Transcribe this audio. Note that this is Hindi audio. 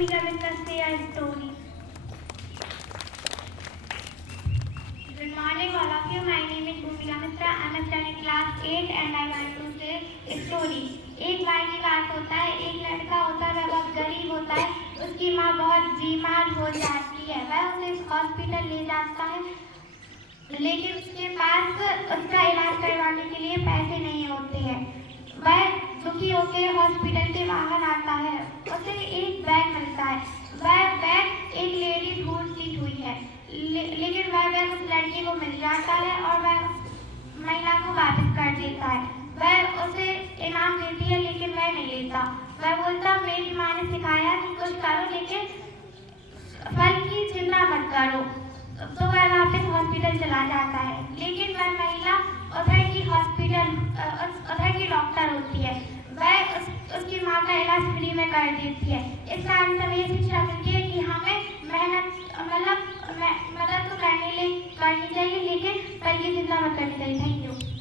भूमिका मिश्रा से a story. Good morning, all of you. My name is Bhumika Mishra. I am studying class 8 and I want to say a story. एक बार की बात होता है, एक लड़का होता है, वह बहुत गरीब होता है, उसकी माँ बहुत बीमार हो जाती है, वह उसे हॉस्पिटल ले जाता है, लेकिन उसके पास उसका इलाज करवाने के लिए पैसे नहीं होते हैं। वह दुखी होकर हॉस्पिटल के बाहर आता है, उसे एक बैग मिलता है, वह बैग एक लेडी ढूंढती हुई है, लेकिन वह बैग उस लड़की को मिल जाता है और वह महिला को वापस कर देता है। वह उसे इनाम देती है लेकिन वह नहीं लेता। वह बोलता, मेरी माँ ने सिखाया कि कुछ करो लेकिन फल की चिंता मत करो। तो वह वापस हॉस्पिटल चला जाता है, लेकिन वह महिला उधर की डॉक्टर होती है, वह उसकी माँ का इलाज फ्री में कर देती है। इसका अंत ये शिक्षा मिलती है कि हमें मदद तो करनी चाहिए लेकिन फल की चिंता मत करनी चाहिए। Thank you.